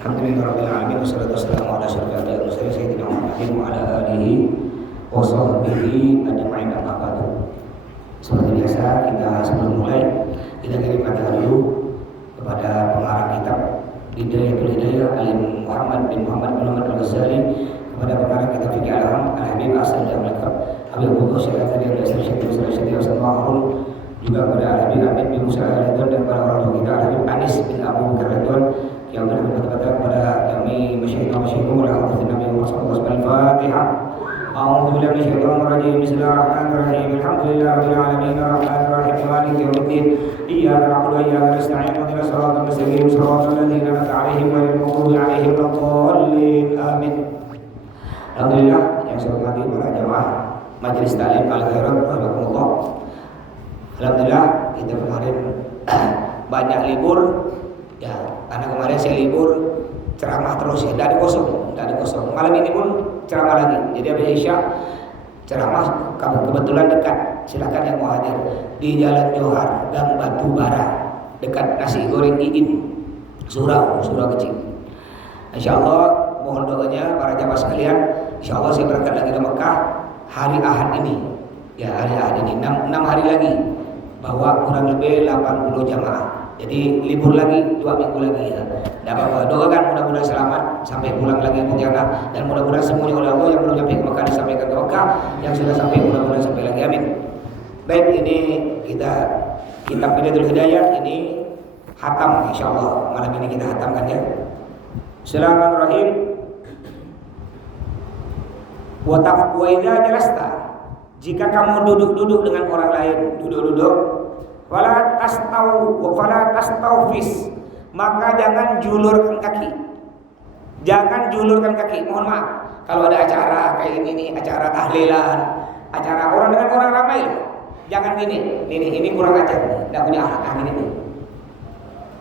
Alhamdulillahirabbil alamin wassalatu wassalamu ala asyrofil anbiya'i wal mursalin sayyidina Muhammadin wa ala alihi wa sahbihi ajma'in amma ba'du. Seperti biasa kita sebelum mulai kita kirimkan dulu kepada pengarang kitab Hidayatul Hidayah Alim Muhammad bin Muhammad Al-Ghazali, kepada pengarang kitab Fiqh Al-Habib Asal Al-Malkab Habib Bukhari Syekh Al-Syekh Al-Harun, juga kepada Al-Habib Amin bin Musa Al-Ridwan dan para orang tua kita Al-Habib Anis bin Abu Bakar Ridwan yang berkata kepada kami masyayikh-masyayikh wa hadratin Nabi Muhammad sallallahu alaihi wasallam. Al-Fatihah. A'udzu billahi minasyaitonir rajim. Bismillahirrahmanirrahim. Alhamdulillahirabbil alamin arrahmanir rahim maliki yaumiddin. Iyyaka na'budu wa iyyaka nasta'in. Ihdinas siratal mustaqim siratal ladzina an'amta 'alaihim ghairil maghdubi 'alaihim waladdallin. Amin. Alhamdulillah yang saya hormati para jamaah Majelis Ta'lim Al-Khairat rahimakumullah. Alhamdulillah kita kemarin banyak libur ya, karena kemarin saya libur ceramah terus ya, tidak ada kosong. Malam ini pun ceramah lagi. Jadi habis Isya ceramah kebetulan dekat. Silakan yang mau hadir di Jalan Johar, Gang Batu Bara, dekat Nasi Goreng Iin, Surau kecil. Insyaallah mohon doanya para jamaah sekalian. Insyaallah saya berangkat lagi ke Mekah hari Ahad ini. Ya, hari Ahad ini 6 hari lagi. Bawa kurang lebih 80 jamaah. Jadi libur lagi 2 minggu lagi ya. Tidak apa-apa, doakan mudah-mudahan selamat sampai pulang lagi Pontianak, dan mudah-mudahan semuanya oleh Allah yang belum sampai ke Mekah disampaikan ke Mekah, yang sudah sampai mudah-mudahan sampai lagi, amin. Baik, ini kita kitab Hidayatul Hidayah ini hatam, insyaallah malam ini kita hatamkan ya. Bismillahirrahmanirrahim. Wa idza jalasta, jika kamu duduk-duduk dengan orang lain, duduk-duduk, fala tastawfis, maka jangan julurkan kaki. Mohon maaf, kalau ada acara kayak ini acara tahlilan, acara orang dengan orang ramai, jangan gini. Ini kurang ajar, enggak punya akhlak ini.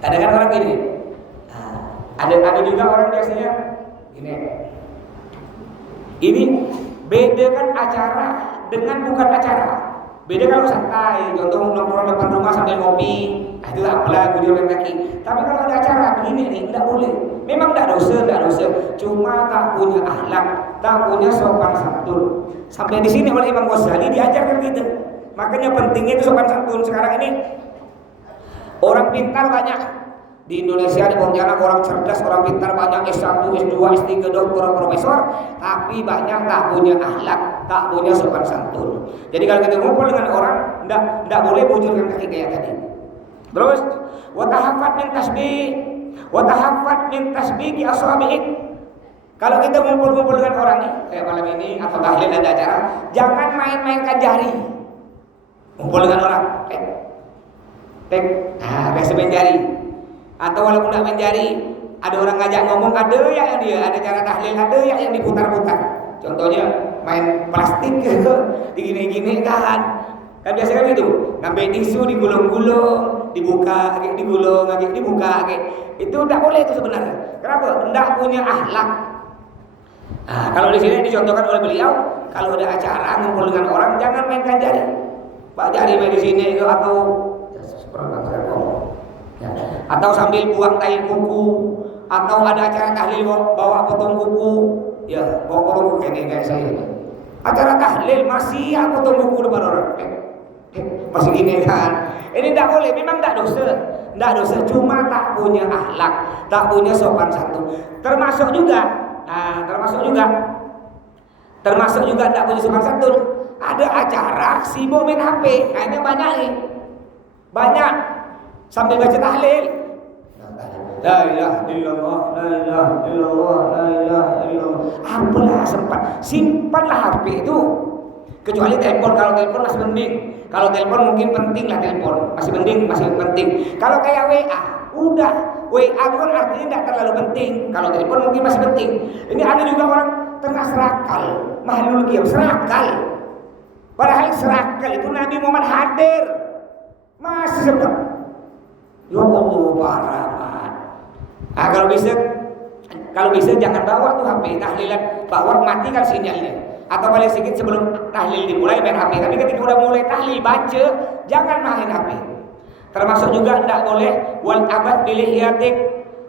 Ada kan orang gini. Ada juga orang biasanya gini. Ini beda kan acara dengan bukan acara. Beda kalau santai, contoh nongkrong depan rumah sambil ngopi, itu apalah guyur kaki. Tapi kalau ada acara begini nih, tidak boleh. Memang tidak dosa, cuma tak punya akhlak, tak punya sopan santun. Sampai di sini oleh Imam Ghazali diajarkan gitu. Makanya pentingnya itu sopan santun. Sekarang ini orang pintar banyak. Di Indonesia, di Pontianak orang cerdas, orang pintar banyak, S1, S2, S3, doktor, profesor, tapi banyak tak punya akhlak, tak punya sopan santun. Jadi kalau kita ngumpul dengan orang, enggak boleh bujurkan kaki kayak tadi. Terus, wa tahaffat min tasbiqi asabi'ik. Kalau kita ngumpul dengan orang nih, kayak malam ini atau tahlil ada acara, jangan main-mainkan jari. Ngumpul dengan orang, biasa main jari. Atau walaupun tidak main jari, ada orang ngajak ngomong, ada yang dia, ada cara tahlil, ada yang diputar-putar. Contohnya main plastik digini-gini kan biasa kan gitu, ngambil tisu digulung-gulung, dibuka, digulung, dibuka, itu tidak boleh itu sebenarnya. Kenapa? Tidak punya akhlak. Kalau di sini dicontohkan oleh beliau, kalau ada acara ngumpul dengan orang, jangan mainkan jari. Pak jari main di sini itu atau atau sambil buang tai kuku, atau ada acara tahlil bawa potong kuku, ya bawa potong kuku kayak saya. Acara tahlil masih potong kuku depan orang, masih gini kan? Ini tidak boleh, memang tidak dosa, cuma tak punya akhlak, tak punya sopan santun. Termasuk juga tidak punya sopan santun. Ada acara sibuk main HP, kayaknya banyak sambil baca tahlil. La ilaha illallah, la ilaha illallah, la ilaha illallah. Apalah simpanlah HP itu. Kecuali telepon, kalau telepon masih mending. Kalau telepon mungkin penting lah, telepon masih penting. Kalau kayak WA, udah WA itu kan artinya tidak terlalu penting. Kalau telepon mungkin masih penting. Ini ada juga orang tengah serakal, makhluk yang serakal. Padahal serakal itu Nabi Muhammad hadir, masih sempat. Ya Allah, parah. Kalau bisa jangan bawa tuh HP tahlilan, bawa matikan sinyalnya. Atau paling sedikit sebelum tahlil dimulai main HP. Tapi ketika udah mulai tahlil baca, jangan main HP. Termasuk juga tidak boleh wal abad bilihyatik,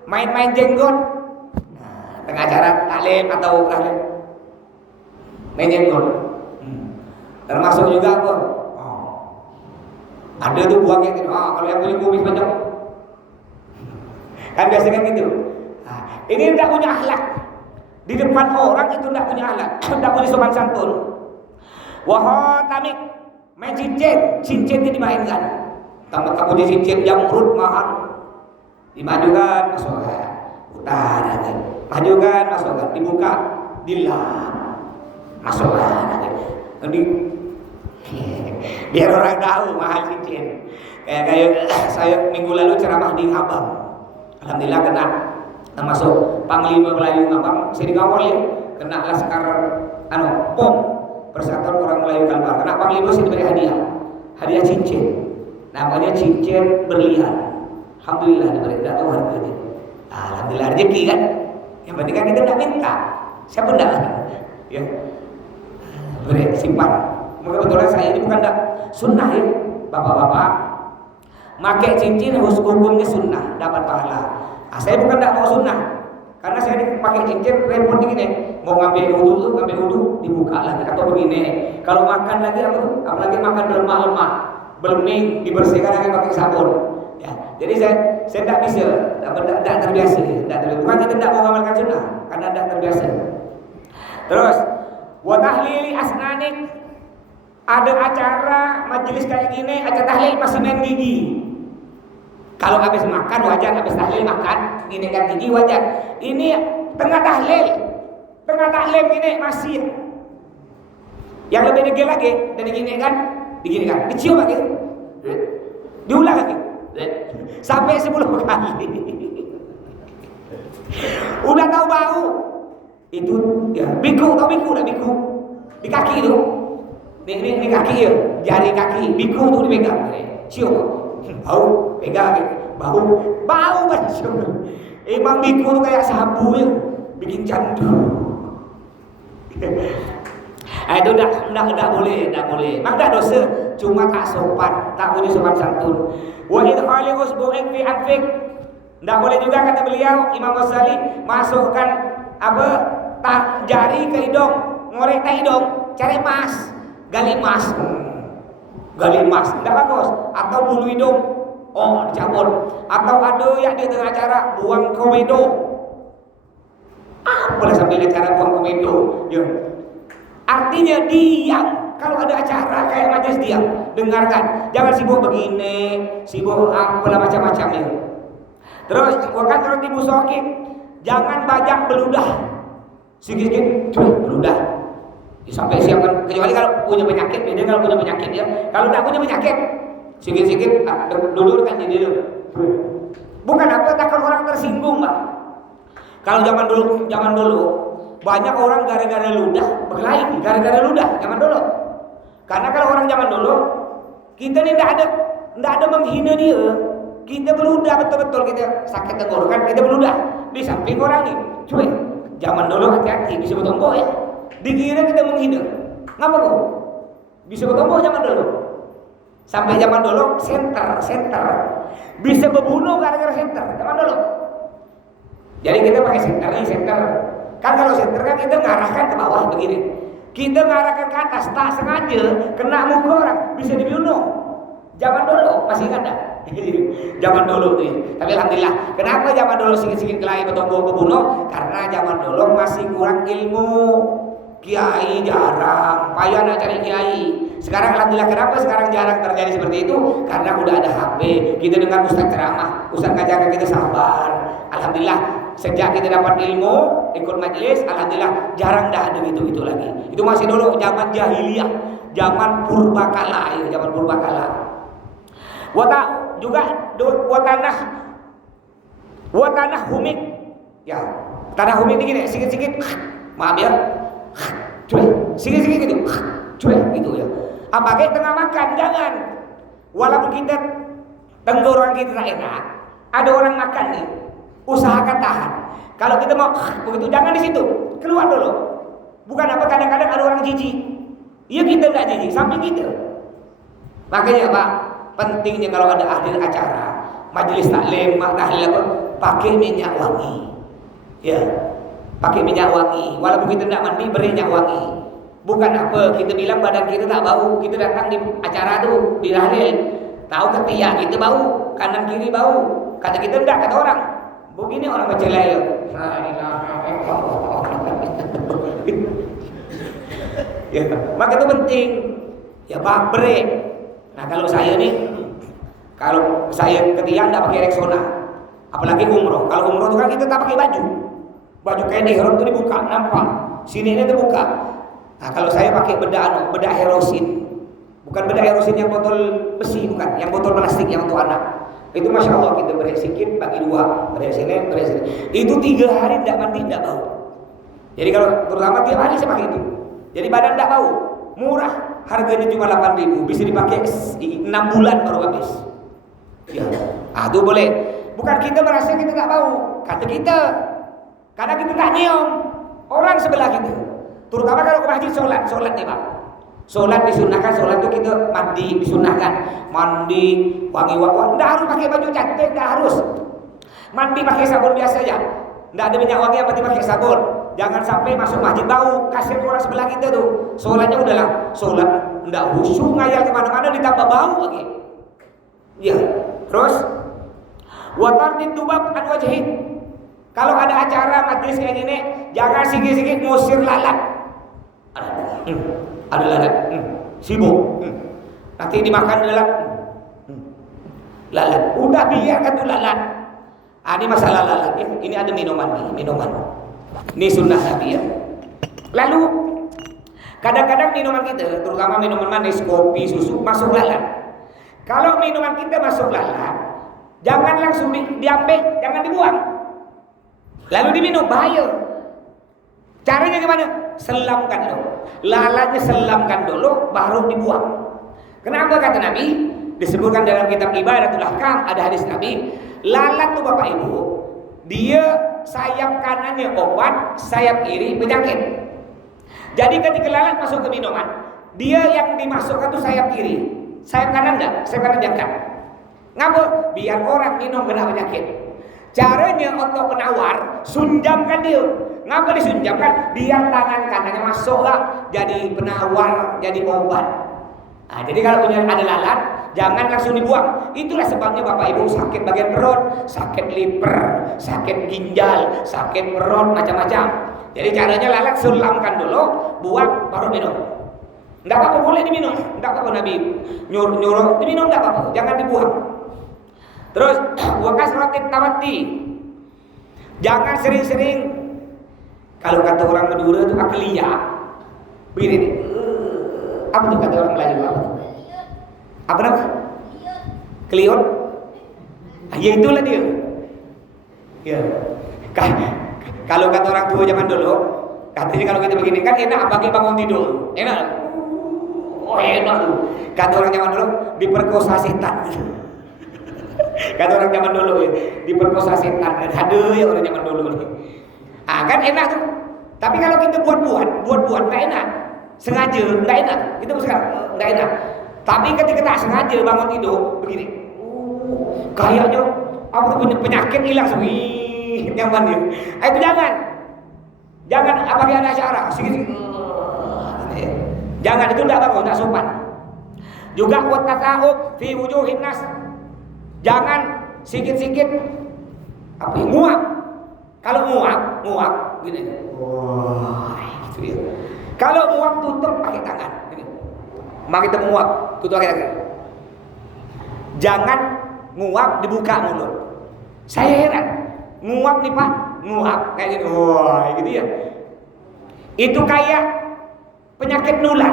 main-main jenggot. tengah acara taklim atau taklim menyenggol. Termasuk juga apa? Ada tuh buang yang kalau yang punya kumis panjang kan biasanya gitu. Ini tidak punya akhlak di depan orang, itu tidak punya akhlak, tidak punya sopan santun. Tamik main cincin itu dimainkan. Tambah punya cincin jamrut mahal, dimajukan masukkan, utara lagi, majukan masukkan, dibuka, dilap, masukkan lagi. Biar orang tahu mahal cincin. Kayak saya minggu lalu ceramah di Abang, alhamdulillah kena termasuk Panglima Melayu Abang, saya dikawal ya, kena laskar POM, Persatuan Orang Melayu Kalbar, kena Panglima saya diberi hadiah cincin, namanya cincin berlian. Alhamdulillah diberi, tidak tahu harganya. Alhamdulillah rezeki kan, yang penting kan kita tidak minta, siapa tidak ya, beri simpan. Kebetulan saya ini bukan sunnah ya, bapak-bapak pakai cincin hukumnya sunnah, dapat pahala. Saya bukan tidak mau sunnah, karena saya pakai cincin repot begini, mau ngambil wudhu dibuka lagi atau begini. Kalau makan lagi apalagi makan berlemak-lemak, beleming dibersihkan lagi pakai sabun. Ya, jadi saya tidak bisa, tidak terbiasa. Bukan kita tidak mau mengamalkan sunnah, karena tidak terbiasa. Terus, wa tahlili asnanik. Ada acara majelis kayak gini, acara tahlil masih main gigi. Kalau habis makan wajar, habis tahlil makan, gini kan gigi wajar. Ini tengah tahlil ini masih. Yang lebih degil lagi dari gini kan, dicium lagi, diulang lagi, sampai 10 kali. Udah tahu bau, itu ya biku di kaki itu. Ini kaki ya, jari kaki, biku tuh dipegang, cium, bau, pegang, bau banget. Emang biku tuh kayak sabu ya, bikin candu. Itu udah boleh. Mak dah dosa, cuma tak sopan, tak punya sopan santun. Wa idkhali usbu'in fi anfik. Tidak boleh juga kata beliau Imam Ghazali masukkan jari ke hidung, ngorek hidung, cari emas. Gali emas, tidak bagus. Atau bulu hidung, dicabut. Atau ada yang di tengah acara buang komedo. Boleh sambil acara buang komedo. Ya. Artinya diam. Kalau ada acara kayak majelis diam, dengarkan. Jangan sibuk begini, sibuk macam-macam ya. Terus, terus dibusokin. Jangan banyak beludah. Sedikit-sedikit, beludah. Sampai siapkan, kecuali kalau punya penyakit, beda kalau punya penyakit ya. Kalau tidak punya penyakit, sedikit-sedikit dulu kan jadi dulu. Bukan apa, takut orang tersinggung Mbak. Kalau zaman dulu banyak orang gara-gara ludah berkelahi, gara-gara ludah zaman dulu. Karena kalau orang zaman dulu kita ini tidak ada menghina dia. Kita beludah betul-betul, kita sakit tenggorokan, kita beludah di samping orang nih. Cuy, zaman dulu hati-hati bisa bertombol ya. Dikira kita menghina. Ngapa kok? Bisa bertombol zaman dulu. Sampai zaman dulu senter. Bisa membunuh gara-gara senter zaman dulu. Jadi kita pakai senter. Kan kalau senter kan kita ngarahkan ke bawah begini. Kita ngarahkan ke atas, tak sengaja kena muka orang, bisa dibunuh. Zaman dulu masih ingat tak? Zaman dulu tuh. Tapi alhamdulillah, kenapa zaman dulu sikit-sikit kelahi bertombol membunuh? Karena zaman dulu masih kurang ilmu. Kiai jarang, payah nak cari kiai. Sekarang alhamdulillah, kenapa sekarang jarang terjadi seperti itu? Karena udah ada HP. Kita dengar ustaz ceramah, ustaz ngajar kita sabar. Alhamdulillah, sejak kita dapat ilmu, ikut majelis, alhamdulillah jarang dah ada itu lagi. Itu masih dulu zaman jahiliyah, zaman purbakala ya, zaman purbakala. Watanah humid. Ya, tanah humid ini gini, sikit-sikit. Maaf ya. Sikit-sikit gitu ya. Apalagi tengah makan, jangan. Walaupun kita tenggorokan kita tak enak, ada orang makan nih, usahakan tahan. Kalau kita mau begitu, jangan di situ, keluar dulu. Bukan apa, kadang-kadang ada orang jijik. Iya, kita enggak jijik, samping kita. Makanya Pak, pentingnya kalau ada hadir acara majelis taklim, tahlil apa, pakai minyak wangi. Ya. pakai minyak wangi. Walaupun kita tidak mandi, berminyak wangi. Bukan apa, kita bilang badan kita tak bau. Kita datang di acara tu, di tahlil, tahu ketiak kita bau, kanan kiri bau. Kata kita tidak, kata orang. Begini orang bercelai. Ya, maka itu penting. Ya Pak, break. Nah kalau saya ketiak tidak pakai Rexona, apalagi umroh. Kalau umroh itu kan kita tak pakai baju. Baju kain ihram itu dibuka, nampak. Sini ini terbuka. Nah kalau saya pakai bedak herosin. Bukan bedak herosin yang botol besi, bukan. Yang botol plastik yang untuk anak. Itu Masya Allah kita beri sedikit, bagi dua. Beri sini. Itu 3 hari tidak mandi, tidak bau. Jadi kalau terutama tiap hari saya pakai itu. Jadi badan tidak bau. Murah. Harganya cuma 8.000. Bisa dipakai 6 bulan baru habis. Ya. Ah itu boleh. Bukan kita merasa kita tidak bau. Kata kita. Karena kita tak nyium orang sebelah kita. Terutama kalau ke masjid sholat nih Pak. Sholat disunahkan, sholat itu kita mandi, disunahkan. Mandi, wangi-wangi. Tidak harus pakai baju cantik, tidak harus. Mandi pakai sabun biasa aja. Tidak ada minyak wangi yang penting pakai sabun. Jangan sampai masuk masjid bau. Kasih orang sebelah kita tuh. Sholatnya udahlah. Sholat tidak khusyuk, ngayal kemana-mana ditambah bau lagi. Ya. Terus watartib tubab an wajhi. Kalau ada acara majlis kayak gini, jangan sikit-sikit ngusir lalat. Ada lalat, sibuk. Nanti dimakan lalat. Lalat, udah biarkan tuh lalat. Ini masalah lalat ya. Ini ada minuman. Ini sunnah Nabi ya. Lalu kadang-kadang minuman kita, terutama minuman manis, kopi, susu, masuk lalat. Kalau minuman kita masuk lalat, jangan langsung diambil, jangan dibuang. Lalu diminum, bahaya. Caranya gimana? Selamkan dulu. Lalatnya selamkan dulu, baru dibuang. Kenapa kata Nabi? Disebutkan dalam kitab Ibadatul Ahkam, ada hadis Nabi. Lalat tuh Bapak Ibu, dia sayap kanannya obat, sayap kiri penyakit. Jadi ketika lalat masuk ke minuman, dia yang dimasukkan tuh sayap kiri. Sayap kanan enggak? Sayap kanan diangkat. Ngapa? Biar orang minum kena penyakit. Caranya untuk penawar, sunjamkan dia. Ngapa disunjamkan? Biar tangan kanannya masuklah jadi penawar, jadi obat. Nah, jadi kalau punya ada lalat, jangan langsung dibuang. Itulah sebabnya Bapak Ibu sakit bagian perut, sakit liver, sakit ginjal, sakit perut, macam-macam. Jadi caranya lalat sulamkan dulu, buang, baru minum. Tidak apa-apa, boleh diminum. Tidak apa-apa Nabi nyuruh diminum, tidak apa-apa, jangan dibuang. Terus wakas roti tawati. Jangan sering-sering. Kalau kata orang Madura itu akliya. Begini nih. Apa tuh kata orang Melayu? Apa nama? Keliot. Ya itulah dia. Ya. Kalau kata orang tua zaman dulu, katanya kalau kita begini kan enak pakai bangun tidur. Enak. Oh enak tuh. Kata orang zaman dulu diperkosa setan. Kata orang zaman dulu ya, diperkosa setan. Aduh ya orang zaman dulu nih. Kan enak tuh. Tapi kalau kita buat nggak enak. Sengaja nggak enak. Itu sekarang nggak enak. Tapi ketika tak sengaja bangun tidur begini, kayaknya aku tuh punya penyakit hilang semua. Nyaman dia. Itu jangan apalagi ada acara sedikit. Jangan, itu tidak bagus, tidak sopan. Juga buat tasawuf fi wujuhin nas. Jangan sikit-sikit apa nguap. Kalau nguap gini. Wah, gitu ya. Kalau nguap tutup pakai tangan. Gini. Mari kita nguap, tutup pakai tangan. Jangan nguap dibuka mulut. Saya heran. Nguap nih Pak, nguap kayak gini. Wah, gitu ya. Itu kayak penyakit nular.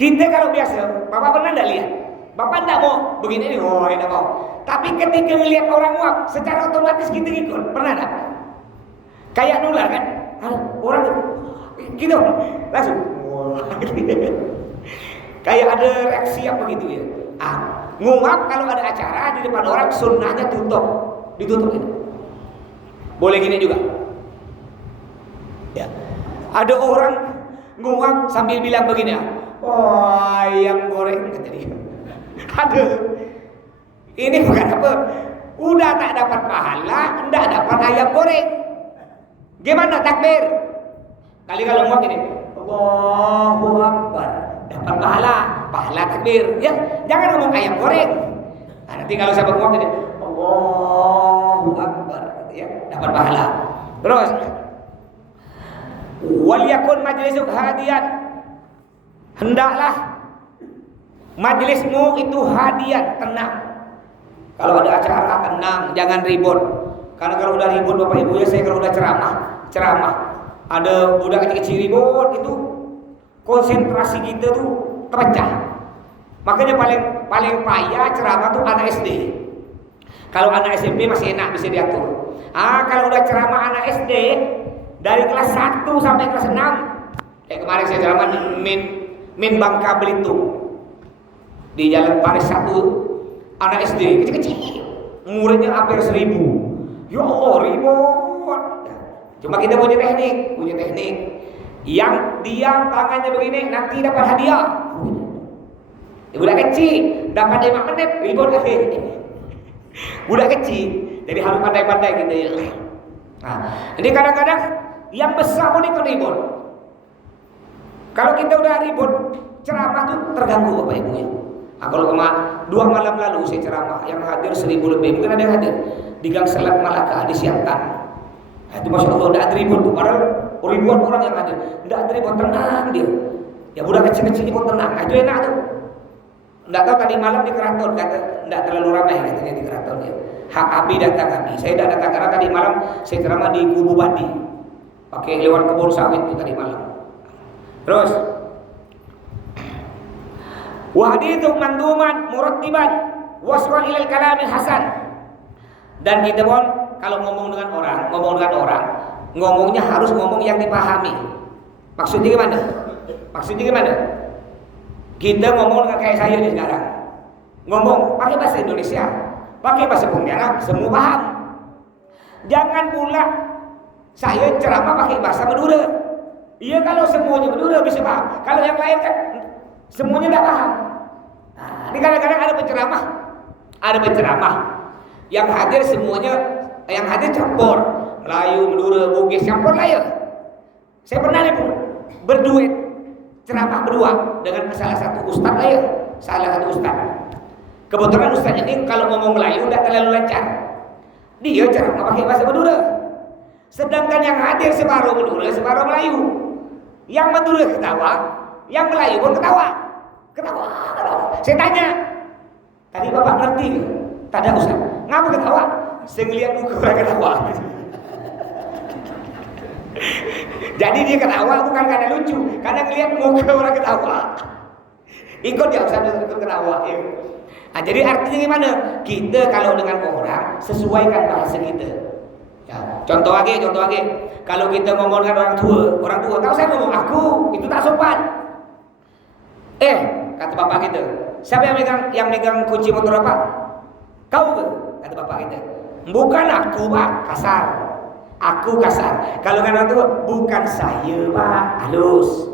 Kita kalau biasa, Bapak pernah enggak lihat? Bapak enggak mau begini nih, enggak mau. Tapi ketika melihat orang nguap, secara otomatis kita ikut. Pernah enggak? Kayak nular kan? Orang gitu, langsung. Kayak ada reaksi apa gitu ya. Nguap kalau ada acara di depan orang, sunnahnya ditutup gitu. Boleh gini juga. Ya. Ada orang nguap sambil bilang begini, ayam goreng kata dia. Aduh, ini bukan apa, udah tak dapat pahala, enggak dapat ayam goreng. Gimana takbir? Kali kalau ngomong gini, Allahu Akbar, dapat pahala takbir. Ya, jangan ngomong ayam goreng. Nah, nanti kalau saya ngomong gini, Allahu Akbar, ya, dapat pahala. Terus, wal yakun majlisuk hadiyan. Hendaklah majlismu itu hadian, tenang. Kalau ada acara tenang, jangan ribut. Karena kalau udah ribut Bapak Ibu ya, saya kalau udah ceramah, ada budak kecil-kecil ribut, itu konsentrasi kita tuh terpecah. Makanya paling payah ceramah tuh anak SD. Kalau anak SMP masih enak, bisa diatur. Kalau udah ceramah anak SD dari kelas 1 sampai kelas 6, kayak kemarin saya ceramah di Min Bangka Belitung. Di Jalan Paris 1, anak SD kecil-kecil, muridnya hampir 1000. Ya Allah, ribut. Cuma kita punya teknik. Yang diam tangannya begini nanti dapat hadiah. Budak kecil dapat 5 menit ribut akhir. Budak kecil, jadi harus pandai-pandai gitu ya. Nah, ini kadang-kadang yang besar pun ikut ribut. Kalau kita udah ribut, ceramah tuh terganggu Bapak Ibu ya. Nah, kalau 2 malam lalu saya ceramah, yang hadir 1000 lebih, mungkin ada yang hadir di Gang Selat Malaka di Siantan. Nah, itu Masya Allah, tidak ada ribut, padahal ribuan orang yang hadir, tidak ada ribut, tenang dia. Ya budak kecil-kecil ikut tenang, nah, itu enak tuh. Tidak tahu tadi malam di Keraton, kata tidak terlalu ramai katanya di Keraton ya. Hak Abi datang Abi, saya tidak datang karena tadi malam saya ceramah di Kubu Badi, pakai lewat kebun sawit itu tadi malam. Terus wahdithu manduman murattiban waswa ilal kalamil hasan. Dan kita pun kalau ngomong dengan orang, ngomongnya harus ngomong yang dipahami. Maksudnya gimana? Kita ngomong dengan kayak saya nih sekarang, ngomong pakai bahasa Indonesia, pakai bahasa Pontianak, semua paham. Jangan pula saya ceramah pakai bahasa Madura. Iya, kalau semuanya Madura bisa paham, kalau yang lain kan semuanya tidak paham. Nah, ini kadang-kadang ada penceramah yang hadir semuanya, yang hadir campur Melayu, Madura, Bugis, campur lah ya. Saya pernah nih berduet ceramah berdua dengan salah satu ustaz lah ya, Kebetulan ustaz ini kalau ngomong Melayu tidak terlalu lancar, dia ceramah pakai bahasa Madura. Sedangkan yang hadir separuh Madura, separuh Melayu. Yang Madura ketawa, yang Melayu pun ketawa. Saya tanya, tadi Bapak ngerti? Tak ada ustaz. Ngapa ketawa? Saya ngeliat muka orang ketawa. Jadi dia ketawa bukan karena lucu, karena ngeliat muka orang ketawa. Ikut ya ustaz, ikut ketawa. Ya. Nah, jadi artinya gimana? Kita kalau dengan orang sesuaikan bahasa kita. Ya, contoh lagi. Kalau kita ngomong dengan orang tua, kalau saya ngomong aku, itu tak sopan. Kata bapak kita, siapa yang megang kunci motor apa? Kau ke? Kata bapak kita. Bukan aku Pak, kasar. Aku kasar. Kalau kan orang tua, bukan saya Pak, halus.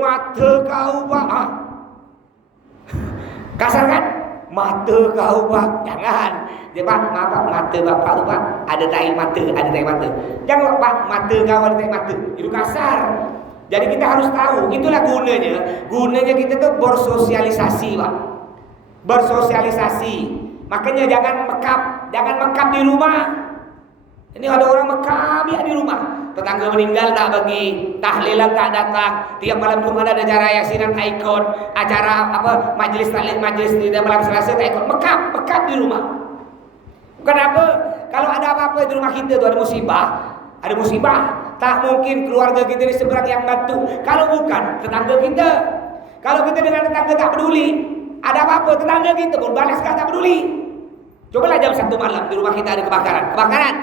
Mata kau Pak. Kasar kan? Mata kau Pak, jangan. Dia Pak, maaf Pak, mata bapak tu Pak, ada tai mata. Jangan Pak, mata kau ada tai mata. Itu kasar. Jadi kita harus tahu, itulah gunanya. Gunanya kita tuh bersosialisasi, Pak. Bersosialisasi. Makanya jangan mekap di rumah. Ini ada orang mekap ya di rumah. Tetangga meninggal tak bagi, tahlilan tak datang, tiap malam Jumat ada acara yasinan tak ikut, acara majelis taklim, majelis di malam Selasa tak ikut, mekap di rumah. Kenapa? Kalau ada apa-apa di rumah kita tuh ada musibah, tak mungkin keluarga kita di seberang yang bantu. Kalau bukan tetangga kita, kalau kita dengan tetangga tak peduli, ada apa-apa tetangga kita pun balas tak peduli. Cobalah jam 1 malam di rumah kita ada kebakaran,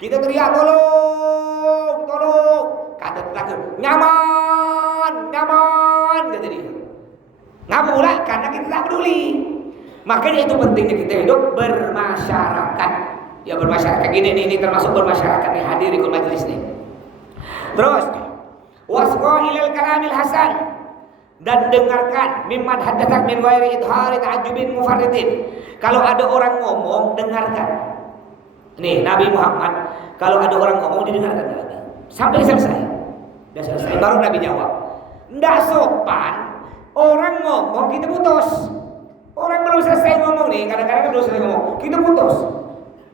kita teriak tolong, kata tetangga nyaman, kata dia. Ngapa pula? Karena kita tak peduli. Makanya itu pentingnya kita hidup bermasyarakat. Ya bermasyarakat ini termasuk bermasyarakat yang hadir ikut majelis ini. Terus wasqa ilal kalamil hasan, dan dengarkan mimman haddatsak min ghairi idhari ta'ajjubin mufarridin. Kalau ada orang ngomong, dengarkan. Nih Nabi Muhammad kalau ada orang ngomong didengarkan Nabi sampai selesai. Udah selesai baru Nabi jawab. Nggak sopan orang ngomong kita putus. Orang belum selesai ngomong nih, kadang-kadang belum selesai ngomong kita putus.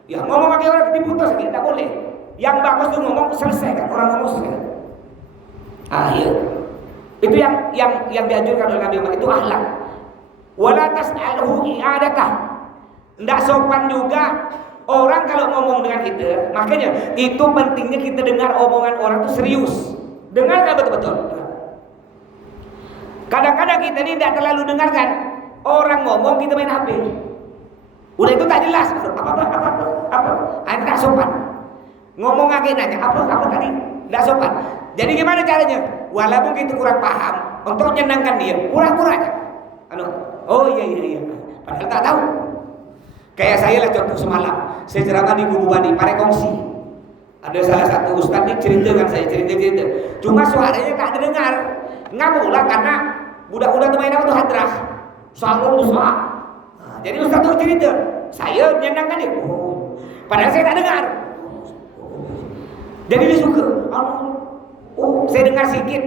Ya ngomong lagi orang kita putus, kita tidak boleh. Yang bagus tuh ngomong selesai kan, orang ngomong selesai. Iya. Itu yang dianjurkan oleh Nabi Muhammad, itu akhlak. Wala tas'alhu i'adatah. Nggak sopan juga orang kalau ngomong dengan kita. Makanya itu pentingnya kita dengar omongan orang itu serius. Dengarkan betul-betul. Kadang-kadang kita ini tidak terlalu dengarkan. Orang ngomong kita main HP. Udah itu tak jelas. Apa? Ini tak sopan. Ngomong lagi nanya apa tadi? Tidak sopan. Jadi gimana caranya? Walaupun kita kurang paham, untuk menyenangkan dia, pura-pura aja. Oh iya. Padahal tak tahu. Kayak saya lah contoh semalam, saya ceramah di Kubu Bani, Parekongsi. Ada salah satu ustadz ini ceritakan saya cerita. Cuma suaranya tak didengar. Ngamuk lah karena budak-budak itu main apa tuh hadrah. Soal usaha. Jadi ustadz itu cerita, saya menyenangkan dia. Padahal saya tak dengar. Jadi dia suka. Saya dengar sedikit.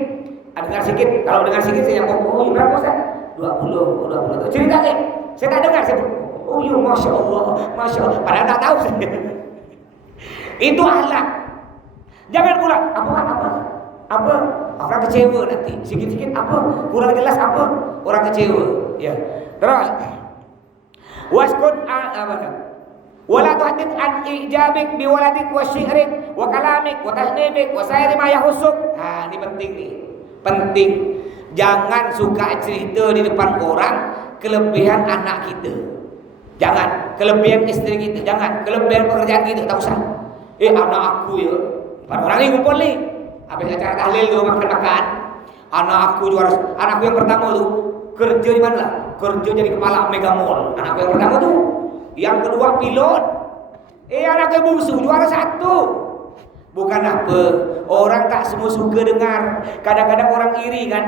Kalau dengar sedikit saya ngomong, berapa Ustaz? 20. Cerita deh. Saya tak dengar. Iya, Masya Allah. Padahal tak tahu saya. Itu akhlak. Jangan pula apa? Orang kecewa nanti. Sikit-sikit apa? Kurang jelas apa? Orang kecewa. Ya. Terus. Waskun wala tuhaddits an ijabik bi waladik wa syi'rik wa kalamik wa tahnibik wa sayri ma yahusuk. Ini penting nih. Penting. Jangan suka cerita di depan orang kelebihan anak kita. Jangan kelebihan istri kita, jangan kelebihan pekerjaan kita, tak usah. Anak aku ya. Pada orang ini ngumpul nih. Habis acara tahlil tu makan-makan. Anak aku yang pertama tu kerja di mana? Kerja jadi kepala Mega Mall. Anakku yang pertama tu. Yang kedua pilot. Anak yang bungsu juara 1. Bukan apa, orang tak semua suka dengar. Kadang-kadang orang iri kan.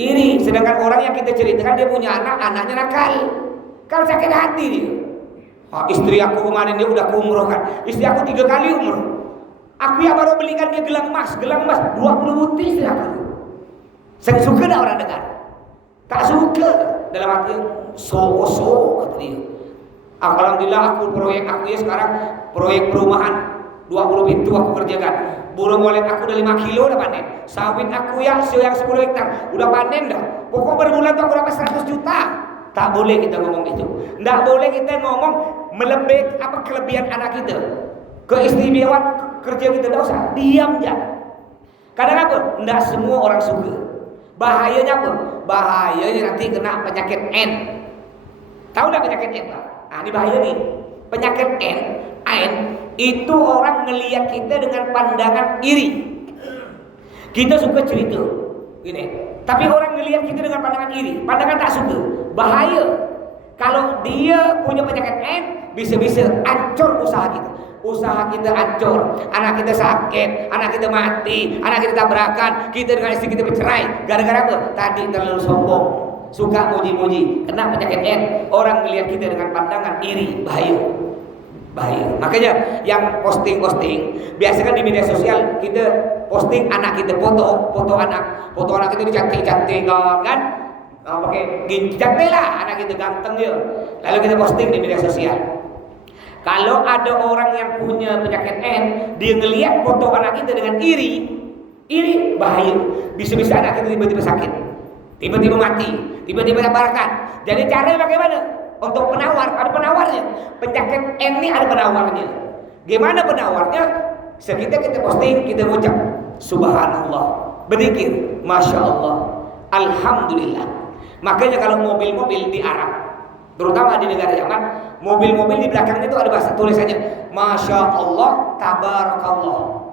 Iri, sedangkan orang yang kita ceritakan dia punya anak, anaknya nakal. Kalau sakit hati dia. Istri aku kemarin dia udah umrohkan. Istri aku 3 kali umroh. Aku yang baru belikan dia gelang emas 20 butir istri aku. Saya suka tak orang dengar? Tak suka. Dalam hati so kata dia. Alhamdulillah proyek aku ya sekarang proyek perumahan 20 pintu aku kerjakan. Burung walet aku udah 5 kilo udah panen. Sawit aku yang 10 hektar udah panen dah. Pokok berbulan tuh aku dapat 100 juta. Tak boleh kita ngomong gitu. Tak boleh kita ngomong melebihi apa kelebihan anak kita. Keistimewaan kerja kita tak usah. Diam aja. Kadang apa? Tidak semua orang suka. Bahayanya apa? Bahayanya nanti kena penyakit N. Tahu tak penyakit N, Pak? Ini bahaya nih. Penyakit N itu orang ngelihat kita dengan pandangan iri. Kita suka cerita gini, tapi orang ngelihat kita dengan pandangan iri, pandangan tak suka. Bahaya. Kalau dia punya penyakit N, bisa-bisa hancur usaha kita. Usaha kita hancur, anak kita sakit, anak kita mati, anak kita tabrakan, kita dengan istri kita bercerai. Gara-gara apa? Tadi terlalu sombong, suka muji-muji, kena penyakit N. Orang melihat kita dengan pandangan iri, bahaya. Makanya yang posting biasakan di media sosial kita posting anak kita, foto anak kita cantik kan, pakai cantik lah anak kita, ganteng dia, lalu kita posting di media sosial. Kalau ada orang yang punya penyakit N, dia ngelihat foto anak kita dengan iri bahaya. Bisa-bisa anak kita tiba-tiba sakit, tiba-tiba mati, tiba-tiba tabrakan. Jadi caranya bagaimana? Untuk penawar, ada penawarnya. Penyakit N ini ada penawarnya. Gimana penawarnya? Sekitar kita posting, kita ucap Subhanallah, berzikir, Masya Allah, Alhamdulillah. Makanya kalau mobil-mobil di Arab, terutama di negara Yaman, mobil-mobil di belakangnya itu ada bahasa tulisannya Masya Allah, Tabarakallah.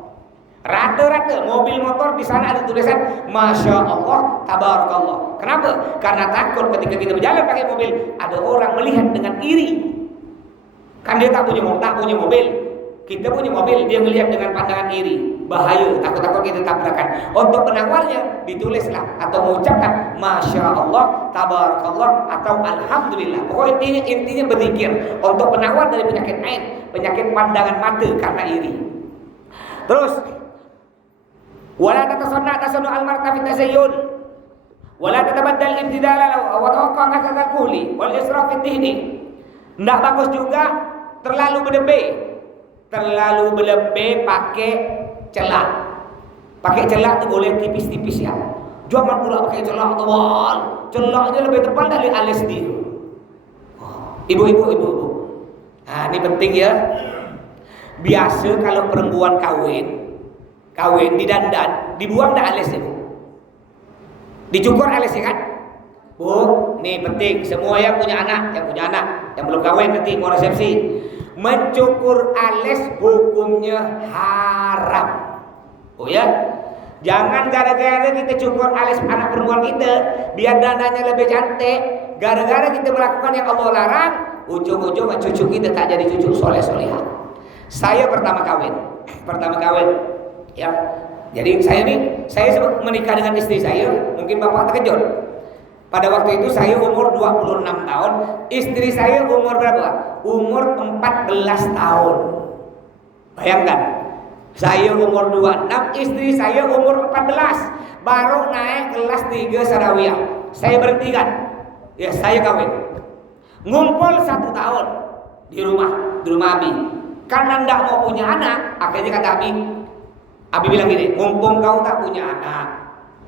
Rata-rata mobil motor di sana ada tulisan Masya Allah, Tabarakallah. Kenapa? Karena takut ketika kita berjalan pakai mobil ada orang melihat dengan iri. Kan dia tak punya mobil, kita punya mobil, dia melihat dengan pandangan iri. Bahaya, takut-takut kita tabrakan. Untuk penawarnya ditulislah atau mengucapkan Masya Allah, Tabarakallah atau Alhamdulillah. Pokoknya intinya berzikir. Untuk penawar dari penyakit Ain, penyakit pandangan mata karena iri. Terus wala tatasanu al-marta fi tazayyun wala tatabaddal imtidala wa tawaqqa kasal kuhli wal israf fi dihni. Enggak bagus juga terlalu berlebih pakai celak. Pakai celak itu boleh tipis-tipis ya. Jangan pula pakai celak tebal. Celaknya lebih tebal dari alis dia. Ibu-ibu. Nah, ini penting ya. Biasa kalau perempuan kawin didandan, dibuang dah alisnya, Bu. Dicukur alisnya kan? Bu, ini penting. Semua yang punya anak, yang belum kawin nanti mau resepsi, mencukur alis hukumnya haram. Oh ya, jangan gara-gara kita cukur alis anak perempuan kita biar dananya lebih cantik, gara-gara kita melakukan yang Allah larang, ujung-ujung cucu kita tak jadi cucu soleh-solehah. Saya pertama kawin, ya. Jadi saya menikah dengan istri saya, mungkin Bapak terkejut. Pada waktu itu saya umur 26 tahun, istri saya umur berapa? Umur 14 tahun. Bayangkan, saya umur 26, istri saya umur 14, baru naik kelas 3 Sanawiyah. Saya berhenti kan? Ya, saya kawin. Ngumpul 1 tahun di rumah Abi. Karena ndak mau punya anak, akhirnya kata Abi bilang gini, mumpung kau tak punya anak,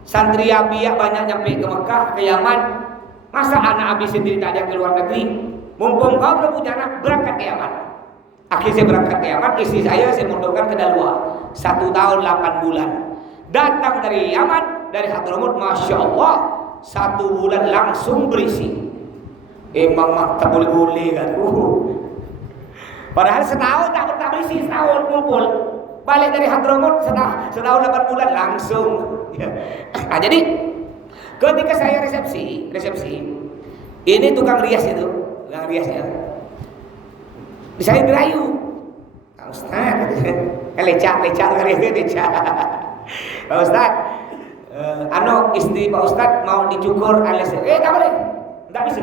santri Abi ya banyak nyampe ke Mekah, ke Yaman, masa anak Abi sendiri tak ada ke luar negeri? Mumpung kau belum punya anak, berangkat ke Yaman. Akhirnya saya berangkat ke Yaman, istri saya mundurkan ke Dalwa 1 tahun 8 bulan. Datang dari Yaman, dari Hadramut, Masya Allah 1 bulan langsung berisi. Emang mantap boleh-boleh kan. Padahal setahun tak berisi, setahun kumpul. Balik dari Hadramut setahun 8 bulan langsung. Nah, jadi ketika saya resepsi, ini tukang riasnya. Saya dirayu, Pak Ustaz, lecak Pak Ustaz, istri Pak Ustaz mau dicukur alisnya. Tak boleh, tak bisa.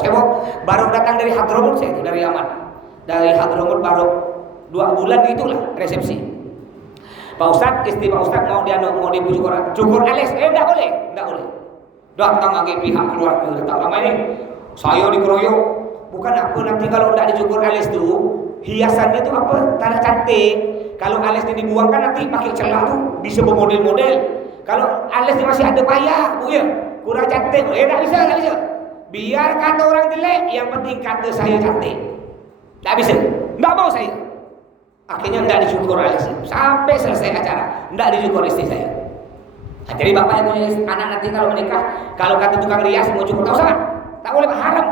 Saya mau baru datang dari Hadramut, saya itu dari Yaman. Dari Hadramut baru 2 bulan itulah resepsi. Pak Ustaz, istri Pak Ustaz mau cukur alis. Tak boleh. Datang lagi pihak keluarga, datang lama ini. Saya dikeroyok. Bukan apa, nanti kalau tidak dicukur alis itu hiasannya itu apa? Tanda cantik. Kalau alisnya dibuang kan nanti pakai celak tuh bisa bermodel-model. Kalau alisnya masih ada payah, Bu ya, kurang cantik. Tak bisa. Biar kata orang jelek, yang penting kata saya cantik. Tak bisa, tak mau saya. Akhirnya tidak dicukur alisnya sampai selesai acara, tidak dicukur istri saya. Nah, jadi bapak yang punya anak nanti kalau menikah, kalau kata tukang rias mau cukur, tak usah, tak boleh, haram,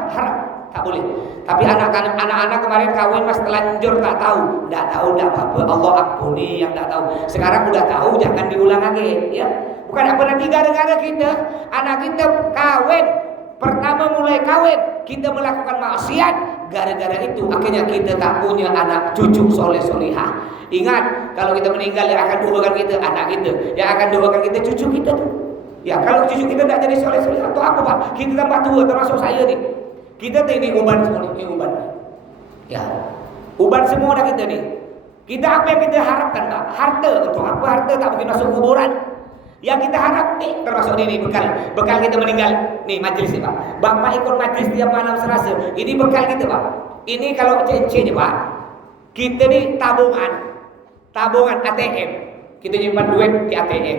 tak boleh. Tapi anak-anak kemarin kawin mas telanjur, tak tahu, tak apa-apa, Allah ampuni yang tak tahu. Sekarang udah tahu, jangan diulang lagi, ya. Bukan apa nanti gara-gara kita, anak kita kawin, pertama mulai kawin, kita melakukan maksiat, gara-gara itu akhirnya kita tak punya anak cucu soleh-solehah. Ingat, kalau kita meninggal yang akan doakan kita anak kita, yang akan doakan kita cucu kita tuh. Ya, kalau cucu kita tak jadi soleh-solehah atau apa Pak? Kita tambah tua, termasuk saya nih. Kita ini uban semua nih, uban. Ya, uban semua dah kita nih. Kita apa yang kita harapkan Pak? Harta, untuk apa harta tak mungkin masuk kuburan? Yang kita harap nih, termasuk ini bekal kita meninggal. Nih majelis nih Pak, Bapak ikut majelis tiap malam Selasa. Ini bekal kita Pak. Ini kalau cincin Pak, kita nih tabungan ATM. Kita nyimpan duit di ATM.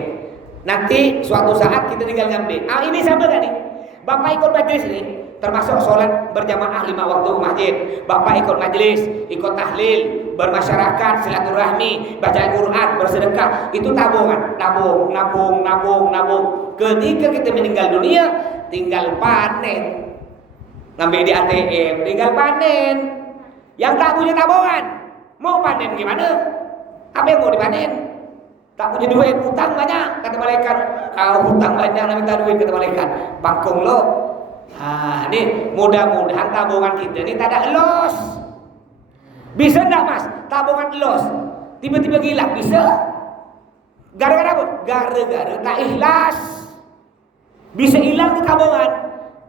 Nanti suatu saat kita tinggal ngambil. Ini sama gak nih? Bapak ikut majelis nih, termasuk sholat berjamaah 5 waktu masjid. Bapak ikut majelis, ikut tahlil, bermasyarakat, silaturahmi, baca Quran, bersedekah, itu tabungan, nabung. Ketika kita meninggal dunia, tinggal panen. Ngambil di ATM, tinggal panen. Yang tak punya tabungan, mau panen gimana? Apa yang mau dipanen? Tak punya duit, hutang banyak, kata malaikat. Kau hutang banyak, minta duit, kata malaikat. Bangkong lo. Nah, ini mudah-mudahan tabungan kita ini tak ada los. Bisa enggak Mas? Tabungan los tiba-tiba gila, bisa? Gara-gara apa? Gara-gara tak ikhlas. Bisa hilang ke tabungan.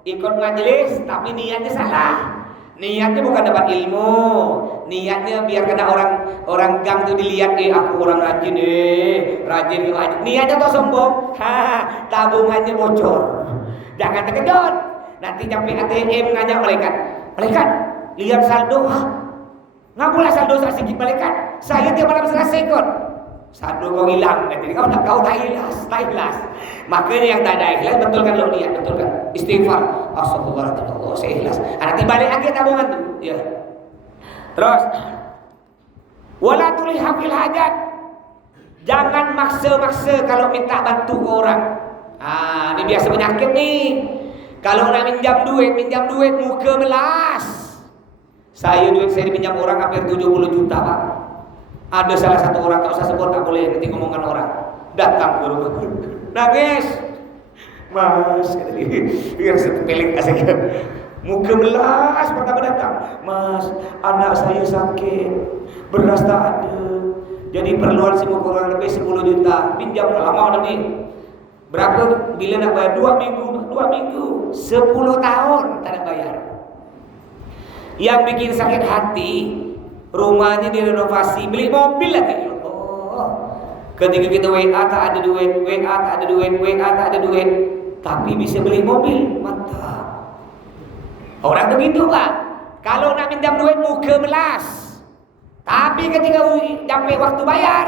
Ikut majelis tapi niatnya salah. Niatnya bukan dapat ilmu, niatnya biar kena orang gang tuh dilihat, aku orang rajin, rajin. Niatnya tuh sombong, tabungannya bocor. Jangan terkejut. Nanti sampai ATM nanya malaikat, malaikat lihat saldo, nggak boleh saldo saya sedikit malaikat. Saya tiap malam selesai kot. Saldo kau hilang, nanti kau tak ikhlas. Makanya yang tak ada ikhlas betulkan lo niat, betulkan istighfar. Astagfirullahaladzim, saya ikhlas. Nanti balik lagi tabungan tuh, ya. Terus, wala tuliha fil hajat. Jangan maksa-maksa kalau minta bantu ke orang. Ini biasa penyakit nih. Kalau nak minjam duit muka melas. Saya dipinjam orang hampir 70 juta, Pak. Ada salah satu orang, tak usah sebut, tak boleh nanti ngomongkan orang. Datang ke rumah, nangis. Mas, kata dia, biar sepelik asalnya. Muka melas pertama datang. Mas, anak saya sakit, beras tak ada. Jadi perluan semua kurang lebih 10 juta. Pinjam lama dah ni. Berapa bila nak bayar? 2 minggu, 10 tahun tak nak bayar. Yang bikin sakit hati, rumahnya direnovasi, beli mobil lagi. Ketika kita WA tak ada duit, tapi bisa beli mobil, mantap. Orang tu gitu, Pak. Kalau nak pinjam duit muka melas, tapi ketika sampai waktu bayar,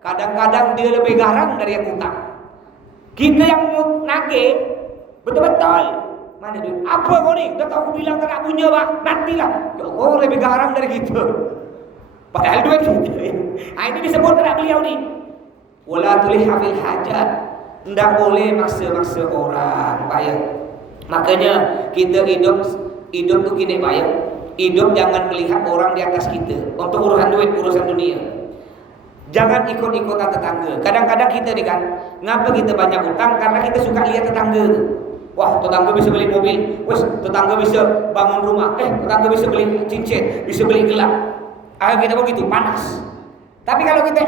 kadang-kadang dia lebih garang dari yang utang. Kita yang nagih betul-betul, mana duit? Apa kau ni? Dah tahu aku bilang tak nak punya, Pak. Nantilah. Ya Allah, lebih garang dari kita. Padahal duit kita. Ini disebut tak nak beliau ni. Wala tuliha fil hajat. Tidak boleh maksa-maksa orang, Pak ya. Makanya kita hidup tu gini, Pak ya. Hidup jangan melihat orang di atas kita untuk urusan duit, urusan dunia. Jangan ikut-ikutan tetangga. Kadang-kadang kita ni kan, ngapa kita banyak utang? Karena kita suka lihat tetangga tu. Wah, tetangga bisa beli mobil. Wes, tetangga bisa bangun rumah. Tetangga bisa beli cincin, bisa beli gelang. Kita begitu panas. Tapi kalau kita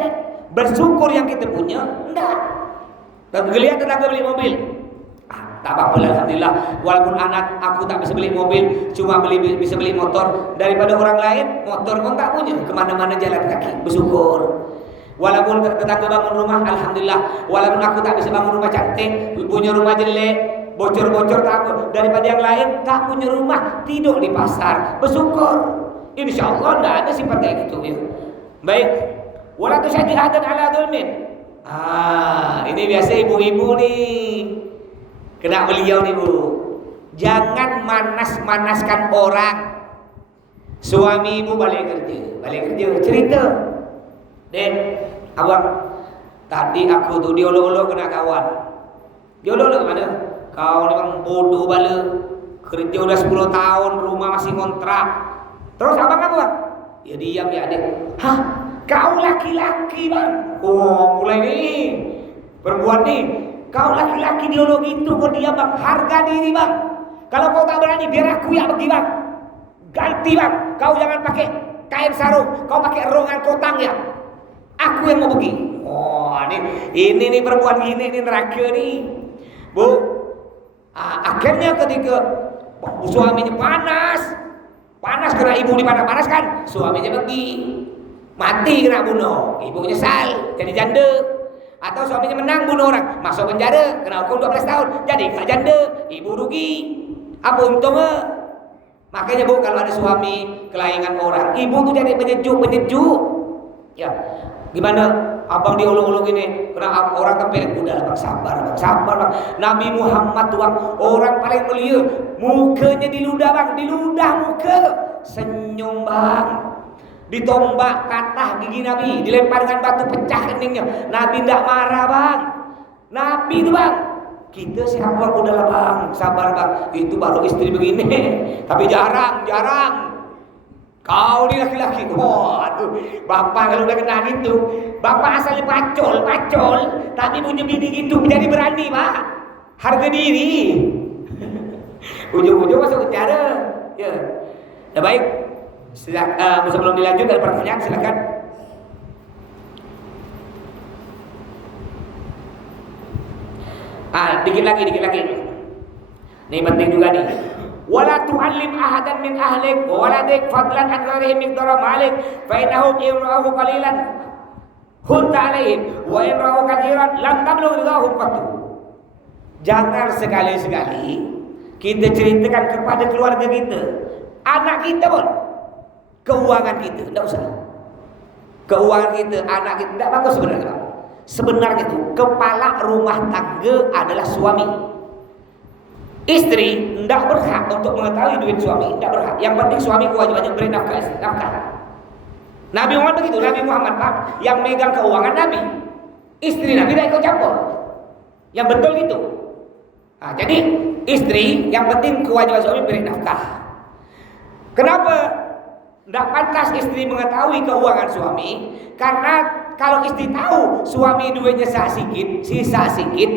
bersyukur yang kita punya, enggak. Dan lihat tetangga beli mobil. Tak apa-apa, alhamdulillah. Walaupun anak aku tak bisa beli mobil, cuma bisa beli motor. Daripada orang lain, motor pun tak punya. Kemana-mana jalan kaki, bersyukur. Walaupun tetangga bangun rumah, alhamdulillah. Walaupun aku tak bisa bangun rumah cantik, punya rumah jelek, bocor-bocor tak apa. Daripada yang lain tak punya rumah, tidur di pasar, bersyukur. InsyaAllah tidak ada sifat kayak gitu ya. Baik. Wala tusyajji'atan ala dzulmin. Ini biasa ibu-ibu nih. Kena beliau nih, Bu. Jangan manas-manaskan orang. Suami ibu balik kerja, cerita. Dek, abang, tadi aku tuh diolok-olok kena kawan. Diolok-olok mana? Kau ni bang bodoh bala. Kerja udah 10 tahun, rumah masih kontrak. Terus abang apa, Bang? Ya diam ya, Dek. Hah? Kau laki-laki, Bang? Oh, mulai nih. Perempuan nih. Kau laki-laki diolok itu, kau diam, Bang. Harga diri, Bang. Kalau kau tak berani, biar aku yang pergi, Bang. Ganti, Bang. Kau jangan pakai kain sarung, kau pakai rongan kotang ya. Aku yang mau pergi. Oh, ini nih perempuan gini, ini neraka nih. Bu, akhirnya ketika suaminya panas karena ibu dipanas-panas kan, suaminya pergi. Mati kena bunuh, ibu nyesal, jadi janda. Atau suaminya menang bunuh orang, masuk penjara, kena hukum 12 tahun, jadi tak janda, ibu rugi. Apa untungnya? Makanya Bu, kalau ada suami kelayangan orang, ibu tuh jadi penyejuk. Ya, gimana abang diolok-olok ini? Kena orang tempel, udah Bang, sabar Bang. Nabi Muhammad tuh Bang, orang paling mulia, mukanya diludah Bang, diludah muka, senyum Bang. Ditombak katah gigi Nabi, dilempar dengan batu pecah keningnya. Nabi tidak marah Bang. Nabi itu Bang, kita siapa udahlah Bang, sabar Bang. Itu baru istri begini. Tapi jarang. Kau ni laki-laki. Aduh, bapak kalau udah kena gitu, bapak asalnya pacol, tapi punya bini gitu jadi berani Pak. Harga diri. Ujung-ujung masuk penjara. Ya. Ya baik. Sebelum dilanjut ada pertanyaan, silakan. Dikit lagi. Ini penting juga nih. Wala tu'allim ahadan min ahlik wa waladik fadlan an ghairihim miqdara malik fa innahum in ra'ahu qalilan hunta alaihim wa in ra'ahu katsiran lam tablugh ridahum qattu. Jangan sekali-sekali kita ceritakan kepada keluarga kita, anak kita pun, keuangan kita, tidak usah. Keuangan kita, anak kita, tidak bagus sebenarnya. Sebenarnya itu kepala rumah tangga adalah suami. Istri tidak berhak untuk mengetahui duit suami, tidak berhak. Yang penting suami kewajibannya beri nafkah istri, nafkah. Nabi Muhammad begitu, Nabi Muhammad Pak yang megang keuangan Nabi, istri Nabi tidak ikut campur. Yang betul gitu. Nah, jadi istri yang penting kewajiban suami beri nafkah. Kenapa tidak pantas istri mengetahui keuangan suami? Karena kalau istri tahu suami duitnya sisa sedikit,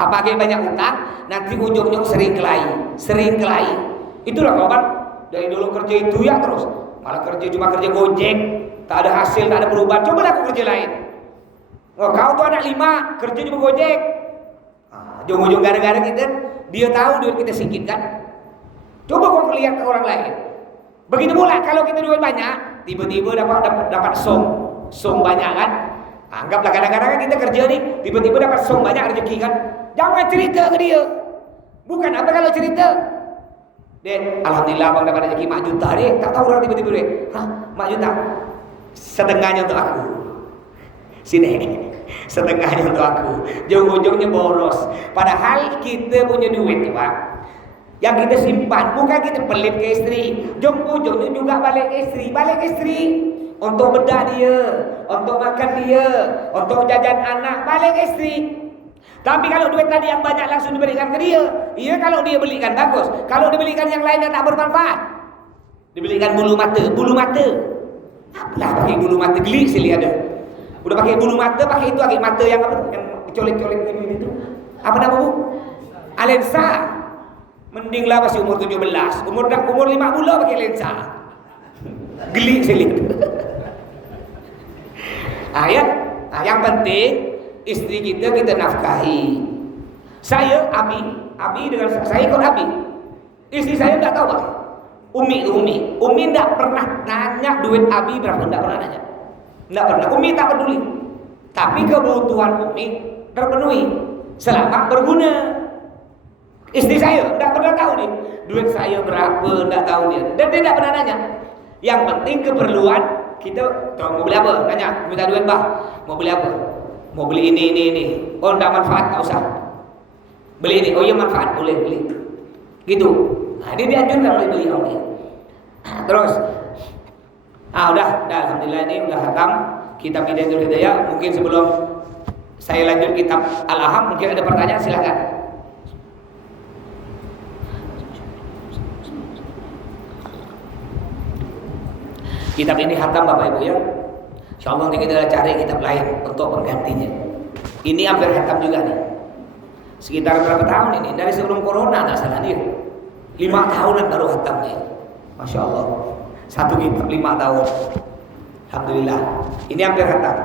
apalagi banyak utang, nanti ujung-ujung sering kelahi. Itulah kawan, dari dulu kerja itu ya terus, malah cuma kerja Gojek, tak ada hasil, tak ada perubahan. Coba aku kerja lain. Oh, kau tuh anak 5, kerja cuma Gojek. Ujung-ujung gara-gara kita, dia tahu duit kita sedikit kan. Coba kau lihat ke orang lain. Begitu pula kalau kita duit banyak, tiba-tiba dapat song banyak kan. Anggaplah kadang-kadang kita kerja nih, tiba-tiba dapat song banyak rezeki kan. Jangan cerita ke dia. Bukan apa kalau cerita. Dek, alhamdulillah bang dapat rezeki 4 juta dek. Tak tahu orang tiba-tiba dek. Hah, 4 juta. Setengahnya untuk aku. Sini. Setengahnya untuk aku. Ujung-ujungnya boros. Padahal kita punya duit Pak, yang kita simpan, bukan kita pelit ke istri. Ujung-ujungnya juga balik ke istri. Untuk bedah dia, untuk makan dia, untuk jajan anak, balik ke istri. Tapi kalau duit tadi yang banyak langsung diberikan ke dia, iya kalau dia belikan bagus. Kalau dibelikan yang lain yang tak bermanfaat, dibelikan bulu mata. Apalah pakai bulu mata geli sih lihat. Udah pakai bulu mata, pakai itu lagi mata yang apa? Yang dicolek-colek itu. Apa nama Bu? Lensa. Mendinglah masih umur 17, umur 5 bulan pakai lensa. Geli sih lihat. Yang penting istri kita nafkahi. Saya Abi dengan saya ikut Abi. Istri saya tidak tahu Pak. Umi tidak pernah nanya duit Abi berapa, tidak pernah nanya. Tidak pernah. Umi tak peduli. Tapi kebutuhan Umi terpenuhi selama berguna. Istri saya tidak pernah tahu nih duit saya berapa, tidak tahu dia. Dan dia tidak pernah nanya. Yang penting keperluan kita, mau beli apa? Nanya, minta duit Bah. Mau beli apa? Mau beli ini. Oh, tidak manfaat, tak usah. Beli ini. Oh iya manfaat, boleh beli. Gitu. Nah, ini dianjurkan oleh beliau dia. Terus, udah, alhamdulillah ini udah hatam kitab Hidayatul Hidayah. Mungkin sebelum saya lanjut kitab Al-Aham, mungkin ada pertanyaan, silakan. Kitab ini hatam Bapak Ibu ya. Insyaallah nanti kita cari kitab lain untuk penggantinya. Ini hampir hatam juga nih. Sekitar berapa tahun ini? Dari sebelum corona tak salah nih. 5 tahunan baru hatamnya. Masya Allah. Satu kitab 5 tahun. Alhamdulillah. Ini hampir hatam.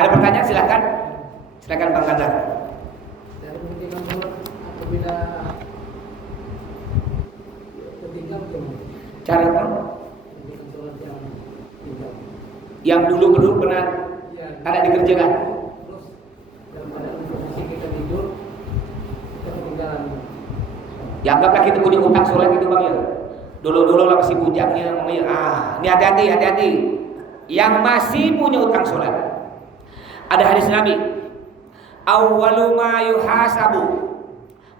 Ada pertanyaan silakan. Silakan Bang Kadar. Dari pendidikan apabila ketinggal Cara apa? Yang dulu pernah ada dikerjakan. Terus dalam keadaan posisi kita tidur, kita ketinggalan. Ya anggaplah kita punya utang sholat gitu Bang ya. Dulu lah masih bujangnya mamanya. Ini hati-hati. Yang masih punya utang sholat. Ada hadis Nabi. Awwalu ma yuhasabu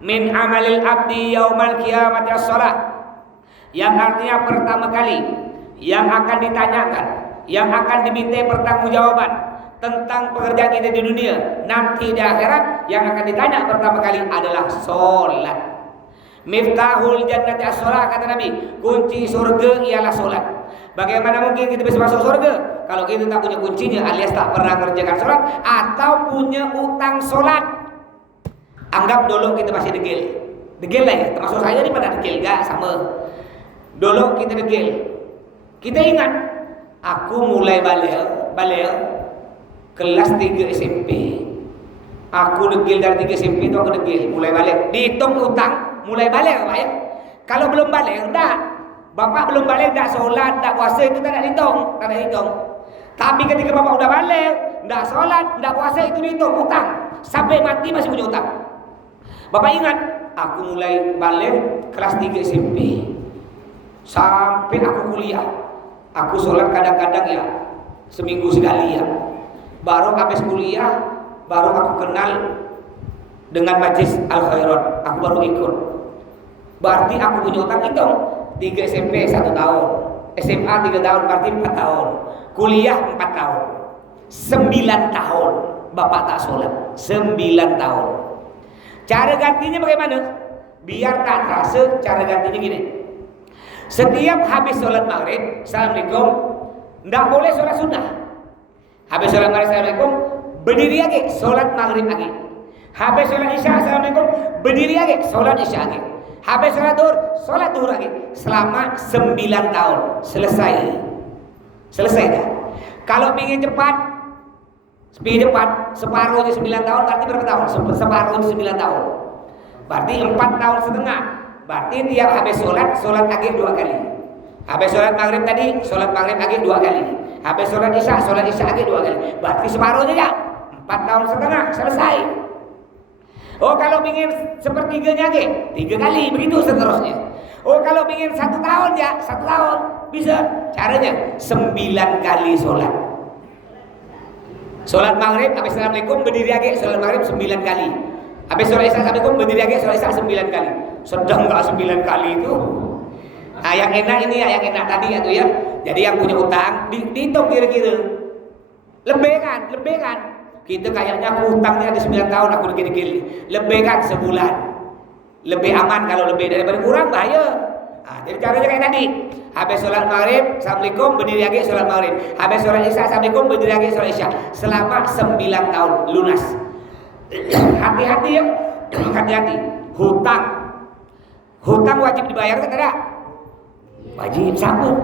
min amalil abdi yaumal qiyamati as-shalah. Yang artinya pertama kali yang akan ditanyakan, yang akan diminta pertanggungjawaban tentang pekerjaan kita di dunia, nanti di akhirat yang akan ditanya pertama kali adalah sholat. Miftahul jannati as-sholah, kata Nabi. Kunci surga ialah sholat. Bagaimana mungkin kita bisa masuk surga kalau kita tak punya kuncinya, alias tak pernah mengerjakan sholat atau punya utang sholat? Anggap dulu kita masih degil lah ya, termasuk saya ini pada degil, gak sama. Dulu kita degil, kita ingat aku mulai balik kelas 3 SMP. Aku degil dari 3 SMP itu aku degil, mulai balik. Dihitung utang, mulai balik Pak ya. Kalau belum balik, enggak. Bapak belum balik, enggak sholat, enggak puasa, itu tak ada hitung, tak ada hitung. Tapi ketika bapak udah balik, enggak sholat, enggak puasa, itu dihitung utang. Sampai mati masih punya utang. Bapak ingat, aku mulai balik kelas 3 SMP sampai aku kuliah. Aku sholat kadang-kadang ya seminggu sekali ya. Baru habis kuliah, baru aku kenal dengan Majlis Al-Khairat. Aku baru ikut. Berarti aku punya utang hitung 3 SMP 1 tahun, SMA 3 tahun, berarti 4 tahun, kuliah 4 tahun, 9 tahun bapak tak sholat. 9 tahun. Cara gantinya bagaimana? Biar tak terasa, cara gantinya gini. Setiap habis sholat maghrib, Assalamualaikum, tidak boleh sholat sunnah. Habis sholat maghrib, Assalamualaikum, berdiri lagi, sholat maghrib lagi. Habis sholat isya, Assalamualaikum, berdiri lagi, sholat isya lagi. Habis sholat duhur, sholat duhur lagi. Selama 9 tahun, selesai. Selesai dah. Kalau ingin cepat, speed cepat, separuhnya 9 tahun, berarti berapa tahun? Separuhnya 9 tahun. Berarti 4 tahun setengah. Berarti tiap habis sholat, sholat lagi 2 kali. Habis sholat maghrib tadi, sholat maghrib lagi 2 kali. Habis sholat isya lagi 2 kali. Berarti separuhnya ya 4 tahun setengah, selesai. Oh, kalau ingin sepertiganya lagi 3 kali, begitu seterusnya. Oh, kalau ingin 1 tahun ya 1 tahun, bisa. Caranya 9 kali sholat. Sholat maghrib, habis Assalamualaikum, berdiri lagi, sholat maghrib 9 kali. Habis sholat isya, Assalamualaikum, berdiri lagi, sholat isya 9 kali. Sedang nggak 9 kali itu? Nah, yang enak ini ya, yang enak tadi ya tuh ya. Jadi yang punya utang, dihitung kira-kira. Lebih kan? Kita kayaknya aku utangnya ada 9 tahun, aku dikit-dikit. Lebih kan sebulan. Lebih aman kalau lebih daripada kurang, bahaya. Nah, jadi caranya kayak tadi. Habis sholat maghrib, Assalamualaikum, berdiri lagi sholat maghrib. Habis sholat isya, Assalamualaikum, berdiri lagi sholat isya. Selama 9 tahun, lunas. Hati-hati ya, hati-hati. Hutang wajib dibayar kan tidak? Wajib, sama.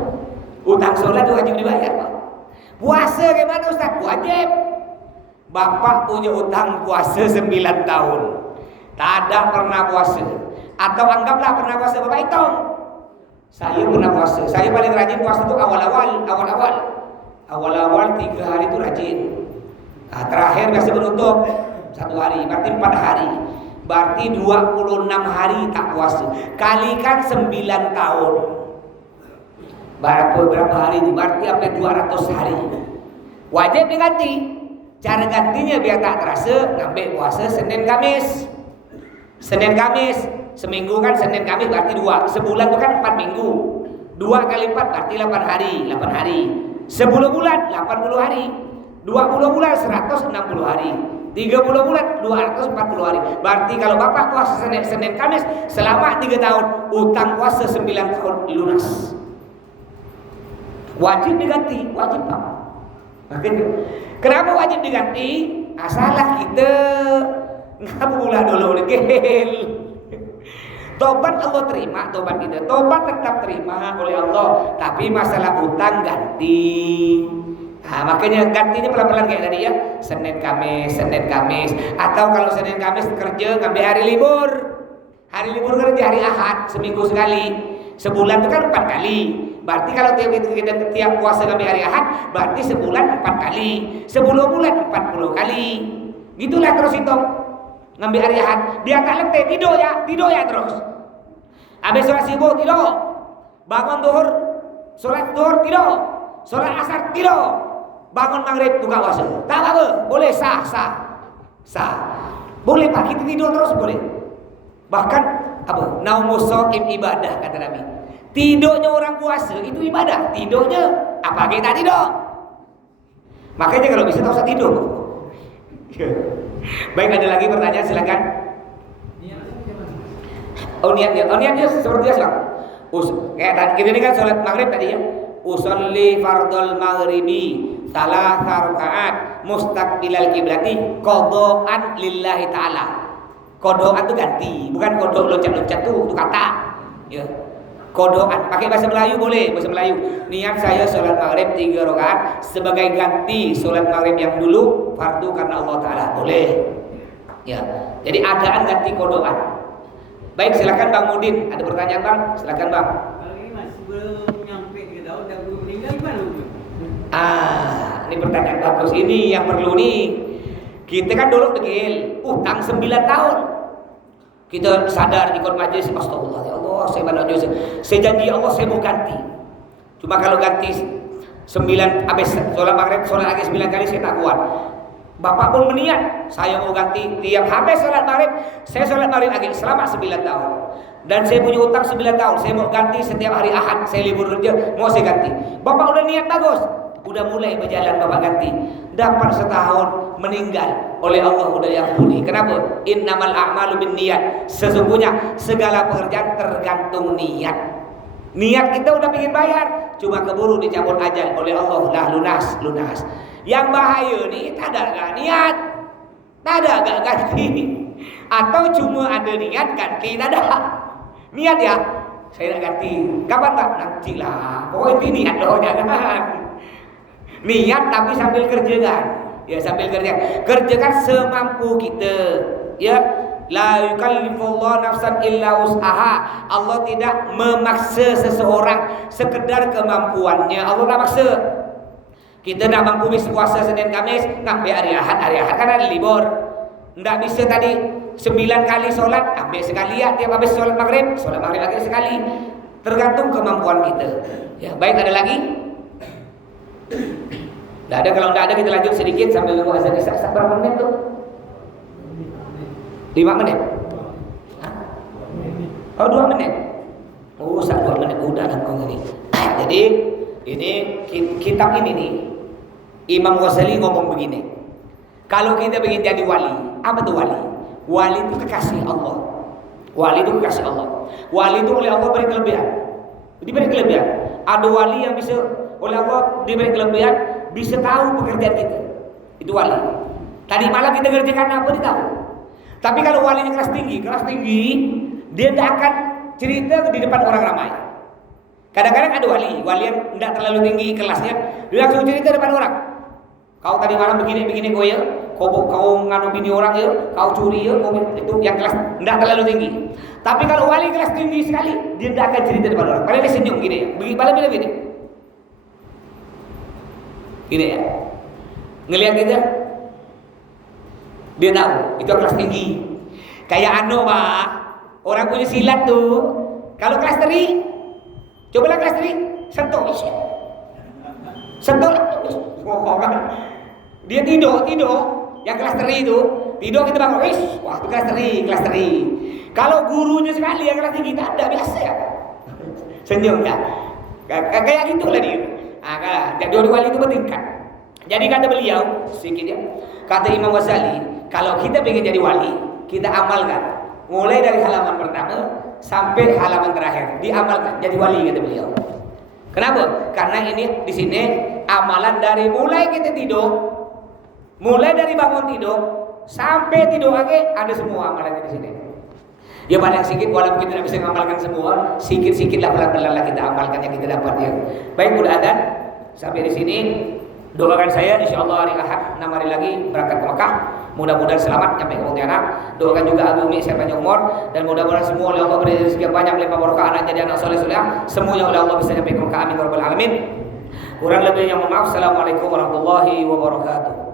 Hutang sholat wajib dibayar, Pak. Puasa gimana Ustaz? Wajib. Bapak punya utang puasa 9 tahun, tak ada pernah puasa. Atau anggaplah pernah puasa, Bapak hitung. Saya pernah puasa. Saya paling rajin puasa itu awal-awal 3 hari itu rajin. Nah, terakhir biasa menutup 1 hari, berarti 4 hari. Berarti 26 hari tak puasa. Kalikan 9 tahun. Berapa hari itu? Berarti sampai 200 hari. Wajib diganti. Cara gantinya biar tak terasa, ngambil puasa Senin Kamis. Seminggu kan Senin Kamis berarti 2. Sebulan itu kan 4 minggu. 2 kali 4 berarti 8 hari. 10 bulan 80 hari. 20 bulan 160 hari. 30 bulan 240 hari. Berarti kalau Bapak puasa Senin Kamis selama 3 tahun, utang puasa 9 tahun lunas. Wajib diganti, wajib Pak. Kenapa wajib diganti? Asalah kita ngabulah dulu degel. Tobat Allah terima, tobat kita. Tobat tetap terima oleh Allah, tapi masalah utang ganti. Nah, makanya gantinya pelan-pelan kayak tadi ya. Senin Kamis. Atau kalau Senin Kamis kerja ngambil hari libur. Hari libur kerja hari Ahad, seminggu sekali. Sebulan itu kan 4 kali. Berarti kalau kita tiap puasa ngambil hari Ahad, berarti sebulan 4 kali. 10 bulan 40 kali. Gitulah terus hitung. Ngambil hari Ahad, biar tak letih, tidur ya terus. Habis sholat subuh tidur. Bangun duhur, sholat duhur tidur. Sholat asar tidur. Bangun maghrib buka puasa. Tak apa, boleh sah. Boleh Pak, kita tidur terus boleh. Bahkan apa? Naumus shaim ibadah kata Nabi. Tidurnya orang puasa itu ibadah. Tidurnya apa kita tidur? Makanya kalau bisa tak usah tidur. Baik, ada lagi pertanyaan silakan. Niatnya seperti biasa. Kayak tadi kita ini kan sholat maghrib tadi ya. Usolli fardul maghribi salasar rakaat mustaqbilal kiblati qadaan lillahi ta'ala. Qadaan itu ganti, bukan qada loncat-loncat itu kata. Ya. Qadaan pakai bahasa Melayu boleh, bahasa Melayu. Niat saya sholat maghrib 3 rakaat sebagai ganti sholat maghrib yang dulu fardu karena Allah Ta'ala, boleh. Ya. Jadi adaan ganti qadaan. Baik, silakan Bang Mudin. Ada pertanyaan Bang? Silakan Bang. Kalau ini Mas, sebelum nyampe ke tahun dan guru meninggal gimana Bu? Ini pertanyaan bagus. Ini yang perlu nih. Kita kan dulu degil, utang 9 tahun. Kita sadar ikut majelis, astagfirullah ya Allah, saya banyak dosa. Saya janji Allah saya mau ganti. Cuma kalau ganti 9 habis sholat maghrib, sholat lagi 9 kali saya tak kuat. Bapak pun berniat, saya mau ganti tiap habis sholat maghrib, saya sholat maghrib lagi selama 9 tahun. Dan saya punya utang 9 tahun, saya mau ganti setiap hari Ahad, saya libur kerja, mau saya ganti. Bapak udah niat bagus, udah mulai berjalan Bapak ganti. Dapat setahun meninggal oleh Allah udah diampuni. Kenapa? Innamal a'malu binniyat. Sesungguhnya segala pekerjaan tergantung niat. Niat kita udah ingin bayar, cuma keburu dicabut ajal oleh Allah, lah lunas. Yang bahaya nih tak ada gak niat, tak ada gak ganti, atau cuma ada niat ganti tak ada niat ya. Saya nak ganti, kapan Pak? Nantilah. Pokoknya itu niat doh, jangan niat tapi sambil kerjakan. Ya sambil kerjakan semampu kita. Ya, la yukallifullahu nafsan illa wus'aha. Allah tidak memaksa seseorang sekedar kemampuannya. Allah tak maksa. Kita nak mampu puasa Senin Kamis, sampai hari Ahad kan ada libur. Ndak bisa tadi 9 kali sholat, ambil sekali ya. Tiap habis sholat maghrib lagi sekali. Tergantung kemampuan kita. Ya, baik, ada lagi? Nggak ada. Kalau nggak ada kita lanjut sedikit sambil nunggu azan isya. Berapa menit tuh? 5 menit? Oh 2 menit? Oh 2 menit udah nangkong ini. Jadi ini kitab ini nih, Imam Ghazali ngomong begini. Kalau kita ingin jadi wali, apa tuh wali? Wali itu kekasih Allah. Wali itu kekasih Allah. Wali itu oleh Allah beri kelebihan. Diberi kelebihan. Ada wali yang bisa oleh Allah diberi kelebihan, bisa tahu pekerjaan kita. Itu wali. Tadi malam kita kerjakan apa dia tahu. Tapi kalau walinya kelas tinggi, dia tidak akan cerita di depan orang ramai. Kadang-kadang ada wali yang tidak terlalu tinggi kelasnya, dia langsung cerita depan orang. Kau tadi malam begini kau ya, kau nganu bini orang ya, kau curi ya, itu yang kelas tidak terlalu tinggi. Tapi kalau wali kelas tinggi sekali, dia tidak akan cerita depan orang. Paling dia senyum gini ya, begini. Gini ya, ngelihat kita, dia tahu itu kelas tinggi. Kayak Pak, orang punya silat tuh, kalau kelas teri, cobalah kelas teri, sentuh, dia tidur, yang kelas teri itu, tidur kita bangun, wah itu kelas teri. Kalau gurunya sekali yang kelas tinggi, tak ada biasa ya, senyum kan, kayak gitulah dia. Jadi wali itu bertingkat. Jadi kata beliau, sedikit ya, kata Imam Ghazali, kalau kita ingin jadi wali, kita amalkan mulai dari halaman pertama sampai halaman terakhir, diamalkan jadi wali, kata beliau. Kenapa? Karena ini di sini amalan dari mulai kita tidur, mulai dari bangun tidur sampai tidur lagi, ada semua amalan di sini. Ya paling sedikit, walaupun kita tidak bisa mengamalkan semua, sedikit-sedikitlah pelan-pelan kita amalkan yang kita dapat ya. Baik, mudah adzan sampai di sini. Doakan saya, insyaallah hari Ahad 6 hari lagi berangkat ke Mekah. Mudah-mudahan selamat sampai ke Pontianak. Doakan juga Abu Umi saya panjang umur, dan mudah-mudahan semua oleh Allah beri rezeki banyak, melimpah barokah, anak jadi anak soleh solehah. Semuanya oleh Allah bisa sampai ke Mekah. Amin ya rabbal alamin. Kurang lebihnya mohon maaf. Assalamualaikum warahmatullahi wabarakatuh.